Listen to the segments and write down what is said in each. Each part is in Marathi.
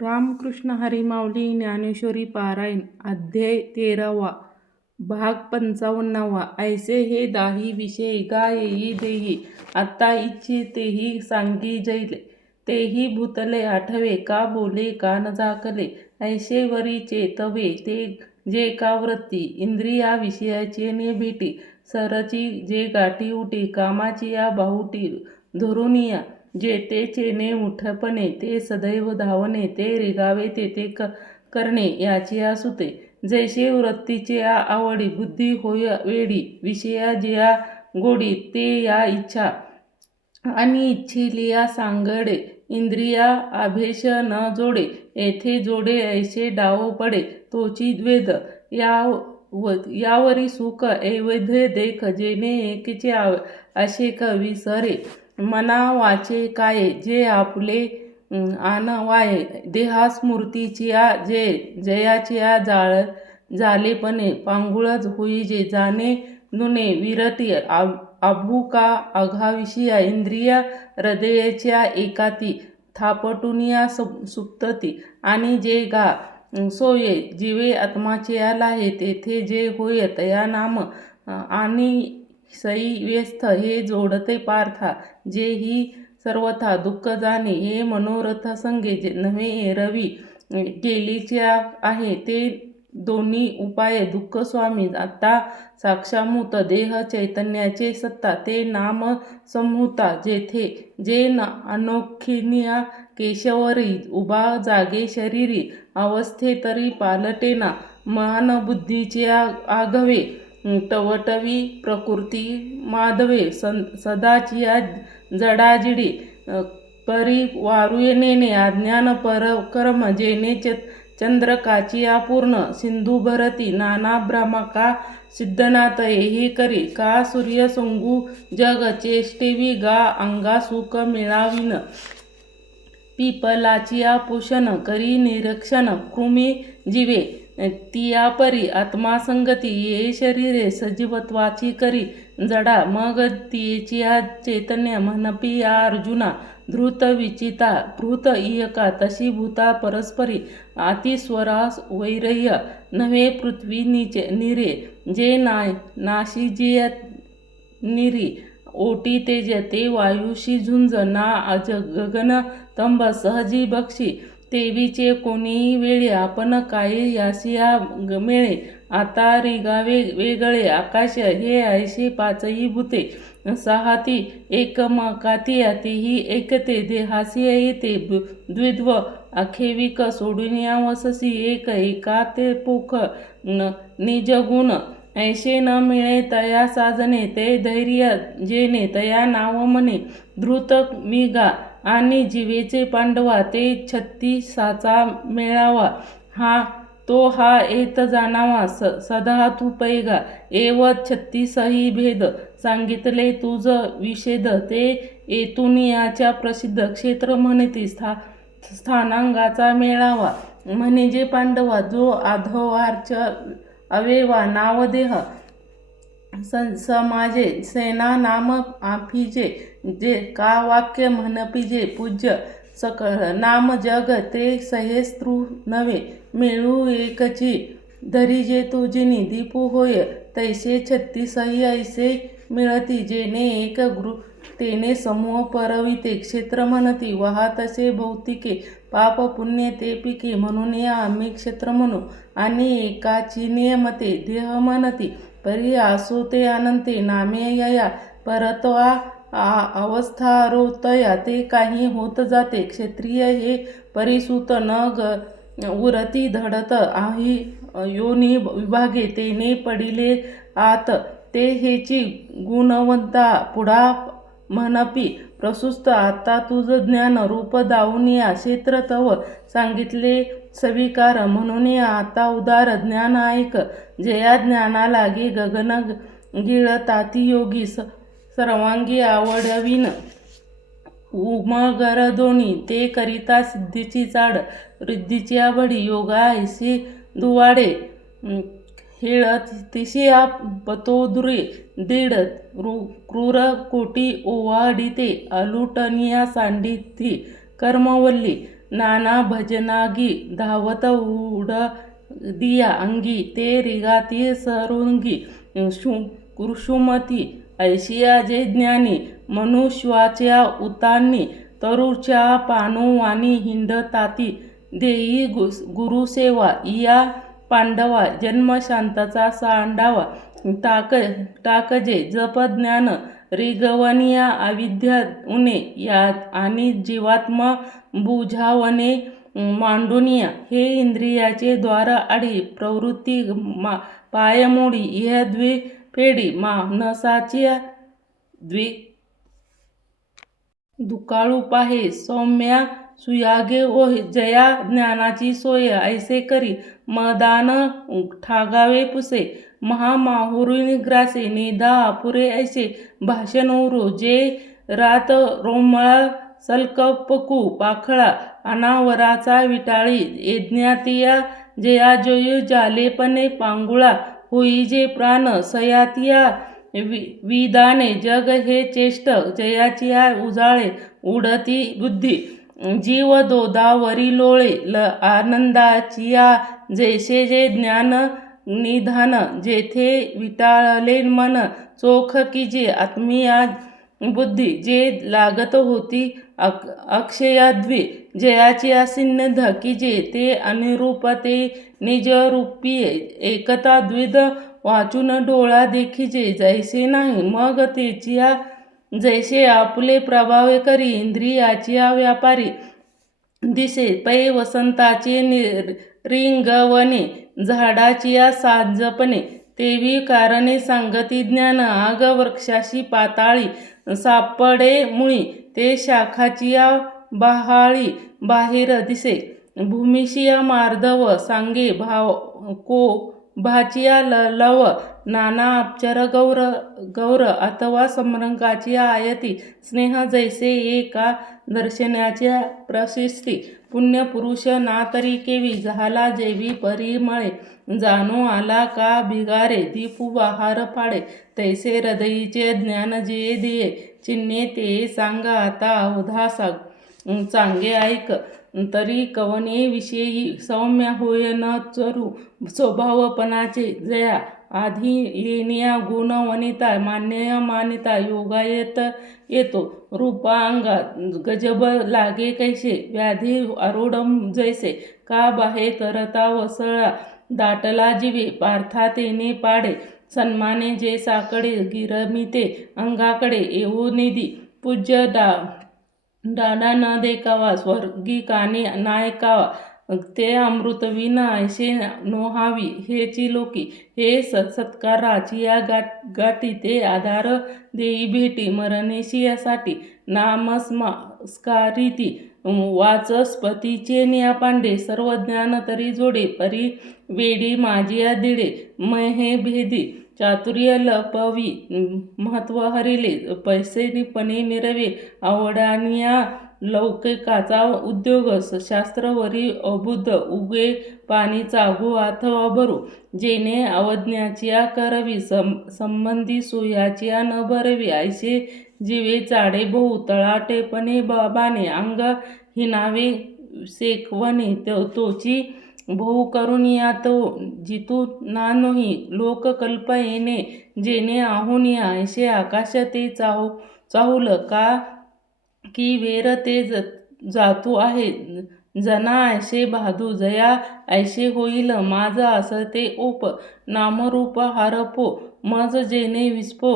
रामकृष्ण हरी माऊली ज्ञानेश्वरी पारायण अध्याय 13वा भाग 55वा ऐसे हे दाही विषय गा येई देही आता इच्छितेही सांगी जैले तेही भूतले आठवे का बोले का न झाकले ऐसे वरी चेतवे ते जे का वृत्ती इंद्रिया विषयाचे ने भेटी सरची जे गाठी उठी कामाची या बाहुटी धरुनिया जेते चेने मुठपणे ते सदैव धावणे ते रेगावे तेथे करणे याची सुते जैसे वृत्तीचे आवडी बुद्धी होय वेडी विषया जिया गोडी ते या इच्छा आणि इच्छिलिया सांगडे इंद्रिया आभेश न जोडे येथे जोडे ऐसे डाव पडे तोची द्वेद यावरी सुख ऐवध देख जेने एकेचे असे विसरे मना वाचे काय जे आपले आन वाये देहा स्मृतीचिया जे जयाचिया जालेपणे पांगुळच होई जे जाणे नुने विरती आभुका अघाविषया इंद्रिया हृदयाच्या एकाती थापटुनिया सुप्तती आणि जे गा सोये जीवे आत्माचे लाहे तेथे जे होय तया नाम आणि सई व्यस्थ हे जोडते पार्था जे ही सर्वथा दुःख जाणे हे मनोरथ संगे नव्हे एरवी गेलीच्या आहे ते दोन्ही उपाय दुःख स्वामी आता साक्षामूत देह चैतन्याचे सत्ता ते नाम संहुता जेथे जे अनोखिनिया केशवरी उभा जागे शरीरी अवस्थे तरी पालटेना मन बुद्धीचे आगवे टवटवी प्रकृती माधवे सदाचिया जडाजिडी परी वारुनेने अज्ञान परकर्म जेने चंद्रकाची पूर्ण सिंधू भरती नाना भ्रमका सिद्धनाथ हे करी का सूर्य सोंगू जग चेष्टेवी गा अंगा सुख मिळाविन पिपलाचिया पोषण करी निरीक्षण कृमी जीवे तिया परी आत्मासंगती ये शरीरे सजीवत्वाची करी जडा मग तियेचिया चैतन्य म्हणपी या अर्जुना धृत विचिता भूत इयका तशी भूता परस्परी अतिस्वरास वैरय्य नव्हे पृथ्वी निरे जे नाशिजिय निरी ओटी तेज ते वायुशी झुंज ना गगन तंब सहजी बक्षी तेवीचे कोणीही वेळी आपण काय यासिया मेळे आता रिगावे वेगळे आकाश हे ऐसे पाचही भूते सहाती एकमकाती अतिही एकते देहासी येते द्विध्व अखेविक सोडून या वससी एक एकाते पोख निजगुण ऐसे न मिळे तया साजने ते धैर्य जेने तया नाव म्हणे धृत मिगा आणि जीवेचे पांडवा ते 36 मेळावा हा येत जाणावा सदा तू पैगा एव 36 भेद सांगितले तुझ विषेद ते येतून याच्या प्रसिद्ध क्षेत्र म्हणती स्थानांगाचा मेळावा म्हणजे पांडवा जो आधवार्च अवेवा नावदेह समाजे सेना नाम आफिजे जे का वाक्य म्हणपिजे पूज्य सकळ नाम जग ते सहेस्त्रु नव्हे मिळू एकची धरिजे तुजिनी दीपू होय तैसे 36 ऐसे मिळती जेने एक तेने समूह परविते क्षेत्र म्हणती वहा तसे भौतिके पाप पुण्य ते पिके म्हणून या आम्ही क्षेत्र म्हणू आणि एकाची नियमते देह म्हणती परी आसो ते अनंते नामे यया परत्वा अवस्थारोतया ते काही होत जाते क्षत्रिय हे परिसूत न उरती धडत आही योनी विभागे तेने पडिले आत ते हेची गुणवंता पुढा म्हणपी प्रशस्त आता तुझ ज्ञान रूप दावनिया क्षेत्र तव सांगितले सविकार म्हणून आता उदार ज्ञान ऐक जया ज्ञाना लागे गगन गिळताती योगी सर्वांगी आवडविन उमगर दोन्ही ते करिता सिद्धीची चाड रिद्धीची आबडी योगा ऐसी दुवाडे हेळत तिशिया पतोदुरे दीड क्रूर कोटी ओवाडिते अलुटनिया सांडिती कर्मवल्ली नाना भजनागी धावत उडदिया अंगी ते रिगाती सरुंगी कुसुमती ऐशिया जे ज्ञानी मनुष्याच्या उतानी तरुच्या पानोवानी हिंडताती देई गुरुसेवा या पांडवा जन्म शांताचा सांडावा टाकजे जप ज्ञान रिगवनिया अविद्या उणे यात आणि जीवात्मा बुझावणे मांडुनिया हे इंद्रियाचे द्वार आडी प्रवृत्ती पायमोडी इह फेडी मानसाची दुकाळू पाहे सौम्या सुयागे ओ जया ज्ञानाची सोय ऐसे करी मदान ठागावे पुसे महामाहुरी ग्रासे निदा अपुरे ऐसे भाषण उरू जे रात रोमळा सलकपकू पाखळा अनावराचा विटाळी यज्ञातिया जयाजयू जालेपणे पांगुळा होई जे प्राण सयातिया विदाने जग हे चेष्ट जयाचिया उजाळे उडती बुद्धी जीव दोदावरी लोळे आनंदाचिया जैसे जे ज्ञान निधान जेथे विटाळले मन चोख की जे आत्मीया बुद्धी जे लागत होती अक्षयाद्वी जयाची सिन्नध की जे ते अनिरूपते निजरूपी एकता द्विध वाचून डोळा देखिजे जैसे नाही मग तेचिया जैसे आपले प्रभाव करी इंद्रियाचिया व्यापारी दिसे पै वसंताचे रिंगवणे झाडाचिया साजपणे तेवी कारणे सांगती ज्ञान आग वृक्षाशी पाताळी सापडे मुळी ते शाखाचिया बहाळी बाहेर दिसे भूमिशिया मार्दव सांगे भाचिया लव नाना अपचार गौर अथवा समरंगाची आयती स्नेह जैसे एका दर्शनाच्या प्रशस्ती पुण्यपुरुष ना तरी केवी झाला जैवी परिमळे जाणू आला का भिगारे दीपू बहार फाडे तैसे हृदयीचे ज्ञान जे दिये चिन्हे ते सांगा आता अवधा चांगे ऐक तरी कवने विषयी सौम्य होय न चरू स्वभावपणाचे जया आधी लेनिया गुण वनिता मान्य मानिता योगायत येतो रूपांगा गजब लागे कैसे व्याधी आरूढ जैसे का बाहे करता वसळा दाटला जीवे पार्था तेने पाडे सन्माने जे साकडे गिरमिते अंगाकडे येऊ निधी पूज्य डाडा न देखावा स्वर्गी काने नायकावा ते अमृतविन ऐसे नोहावी हेची लोकी हे सत्काराची या गाठी ते आधार देई भेटी मरणेशियासाठी नामस्कारिती वाचस्पतीचे निया पांडे सर्व ज्ञान तरी जोडे परी वेडी माझिया दिडे महे भेदी चातुर्य लपवी महत्व हरिले पैसे निपणे मिरवे आवडानिया लौकिकाचा उद्योग शास्त्रवरी अबुद्ध उगे पाणी चागू अथवा भरू जेणे अवज्ञाचिया करवी संबंधी सोयाचिया न भरवी ऐसे जीवे चाडे बहु तळाटेपणे बाबाने अंग हिनावे सेकवणे तोची बहु करून या तो जितू नानोही लोककल्प येणे जेणे आहुन या ऐसे आकाश ते चाहुल का की वेर ते जातू आहे जना ऐसे भादू जया ऐसे होईल माझ असते ओप नामरूप हारपो मज जेने विस्पो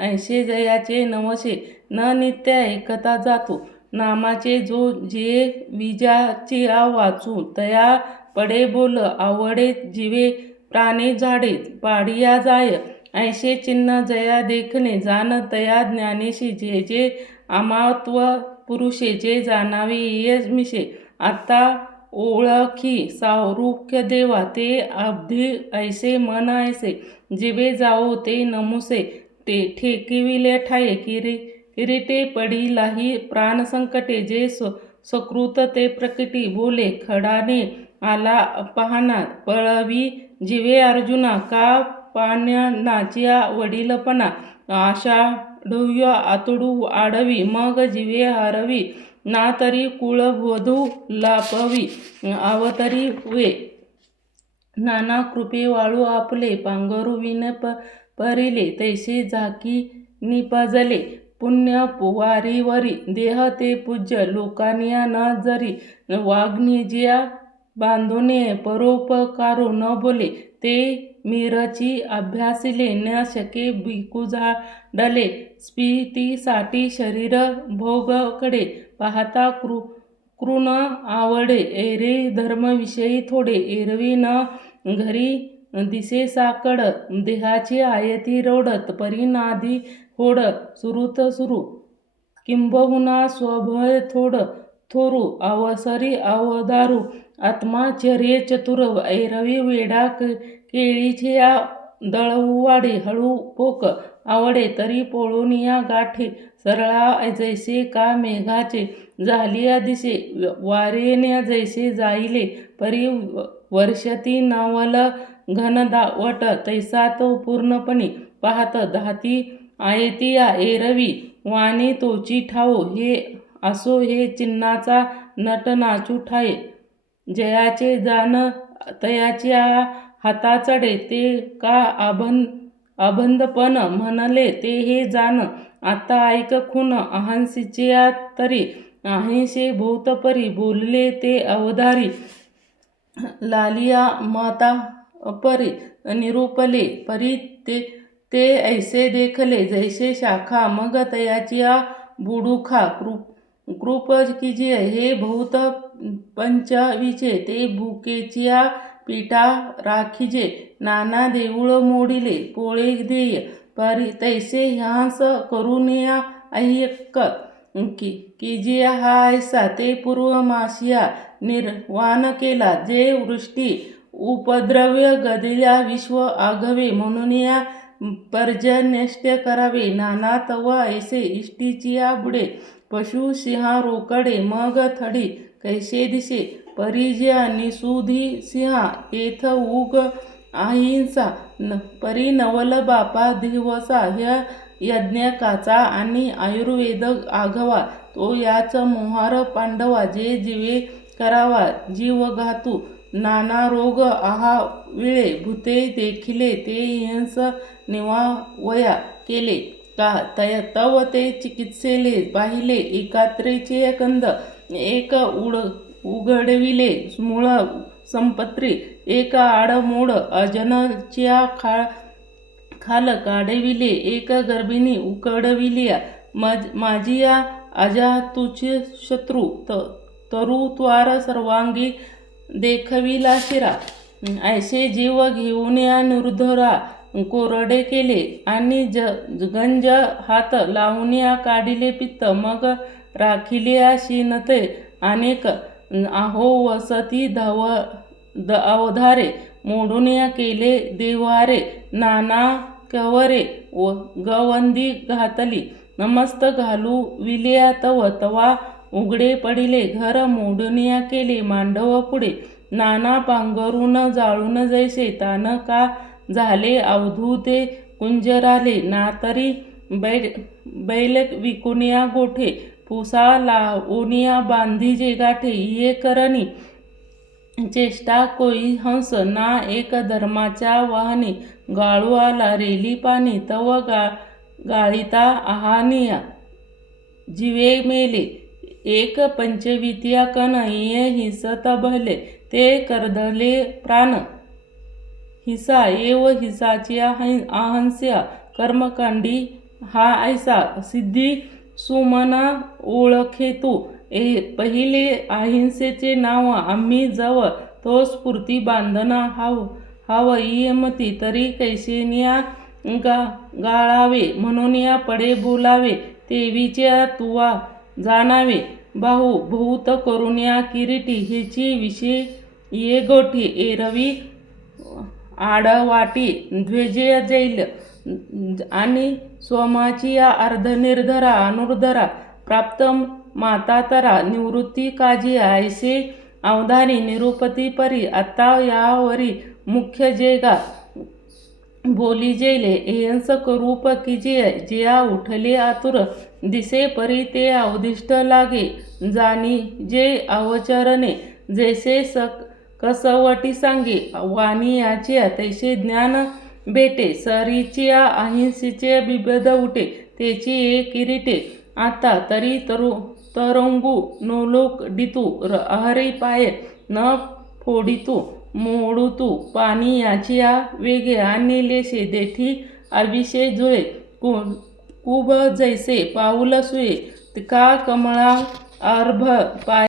ऐसे जयाचे नवशे न नित्य ऐकता जातो नामाचे जो जे विजाचे वाचू तया पडे बोल आवडे जीवे प्राणे झाडे पाडिया जाय ऐसे चिन्ह जया देखणे जाण तया ज्ञानेशी जे जे अमात्व पुरुषे जे जाणावे ये मिशे आता ओळखी सारूख्य देवा ते अब्धी ऐसे मन ऐसे जीवे जाओ ते नमुसे ते ठेकिविले ठाये किरीटे पडिलाही प्राण संकटे जे सकृत ते प्रकटी बोले खडाने आला पाहना पळवी जीवे अर्जुना का पाण्यानाच्या वडीलपणा आषाढव्य आतडू आडवी मग जीवे हरवी ना तरी कुळवधू लापवी आवतरी वे. नाना कृपे वाळू आपले पांघरू विन परिले तैसे झाकी निपजले पुण्य वारीवरी देह ते पूज्य लोकांनिया न जरी वाग्निजिया बांधुने परोपकारू न बोले ते मिरची अभ्यासिले न शके भिकुजाडले स्फीतीसाठी शरीर भोगकडे पाहता कृण आवडे एरे धर्मविषयी थोडे एरवी न घरी दिसे साकड देहाची आयती रोडत परिनादी होड सुरूत सुरू किंबहुना स्वभय थोड थोरू अवसरी अवदारू आत्माचर्य चतुर एरवी वेडा केळीचे दळवाडे हळू पोक आवडे तरी पोळून या गाठी सरळा जैसे का मेघाचे झालिया दिसे वारेण्या जैसे जाईले परी वर्षती नवल घनदावट तैसा तो पूर्णपणे पाहत धाती आयतिया एरवी वाणी तोची ठाऊ हे असो हे चिन्हाचा नट नाचू ठाये जयाचे जाण तयाच्या हाता चढे ते का अबंधपण म्हणले ते हे जाण आता ऐक खून अहंसीचे तरी अहिंसे भूतपरी बोलले ते अवधारी लालिया माता परी निरूपले परी ते ऐसे देखले जैसे शाखा मग तयाचिया बुडुखा कृप कीजिए हे भूत पंचवीचे ते भुकेचिया पिठा राखीजे नाना देऊळ मोडिले पोळे देय परी तैसे ह्यांस करुनिया ऐक कीजिया हा ऐसा ते पूर्वमाशिया निर्वाण केला जे वृष्टी उपद्रव्य गदिल्या विश्व आघवे म्हणून या पर्जन्यष्ट करावे नाना तव ऐसे इष्टीचिया बुडे पशु सिंहा रोकडे मग थडी कैसे दिसे परिज्या निसुधी सिंहा येथ उग अहिंसा परी नवल बापा दिवसा ह्य यज्ञकाचा आणि आयुर्वेद आघवा तो याच मोहार पांडवा जे जीवे करावा जीवघातू नाना रोग आहा विळे भूते देखिले ते हिंस निवावया केले का तव ते चिकित्सेले पाहिले एकात्रेचे कंद एक उघडविले मूळ संपत्री एक आडमोड अजनच्या खाल काढविले एक गर्भिणी उकडविल्या माझिया अजातुचे शत्रू तरुत्वार सर्वांगी देखविला शिरा ऐसे जीव घेऊन या निर्धरा कोरडे केले आणि गंज हात लावून या काढिले पित्त मग राखिले शीनते अनेक आहो वसती अवधारे मोडून या केले देवारे नाना कवरे गवंदी घातली नमस्त घालू विल्या तवा उघडे पडिले घर मोडून या केले मांडव पुढे नाना पांघरून जाळून जैसे तान का झाले अवधू ते कुंजराले ना तरी बैल विकुनिया गोठे पुसा लावूनिया बांधीजे गाठे ये करणी चेष्टा कोई हंस ना एक धर्माच्या वाहनी गाळू आला रेली पाणी तव गाळीता आहानिया जीवे मेले एक पंचवितिया कन ये हिसत बहले ते करधले प्राण हिसा एव हिसाची अहंस्या कर्मकांडी हा ऐसा सिद्धी सुमना ओळखेतू पहिले अहिंसेचे नाव आम्ही जव तो स्फूर्ती बांधना हाव इयमती तरी कैसेनिया गाळावे म्हणून या पडे बोलावे तेवीच्या तुवा जाणावे बाहू भूत करून या किरीटी हेची विषय ये गोठी एरवी आडवाटी ध्वजे जैल आणि सोमाची या अर्धनिर्धरा अनुर्धरा प्राप्त मातातरा निवृत्ती काजी ऐसे अवधानी निरुपती परी आता यावरी मुख्य जेगा बोली जेले एहंस रूप कीजिय जिया उठले आतुर दिसे परी ते अवदिष्ट लागे, जाणी जे अवचरणे जैसे कसवटी सांगे, वाणी याचे तैसे ज्ञान भेटे, सरीचिया अहिंसेचे बिबद उठे, तेची एक किरीटे, आता तरी तरंगू नोलोक डितू, अहरी पाय न फोडितू मोडूतू, पाणी याचिया वेगे आणि लेसे, देठी अभिषे जुळे, कुब जैसे पाऊल सुये, का कमळा अर्भ पाय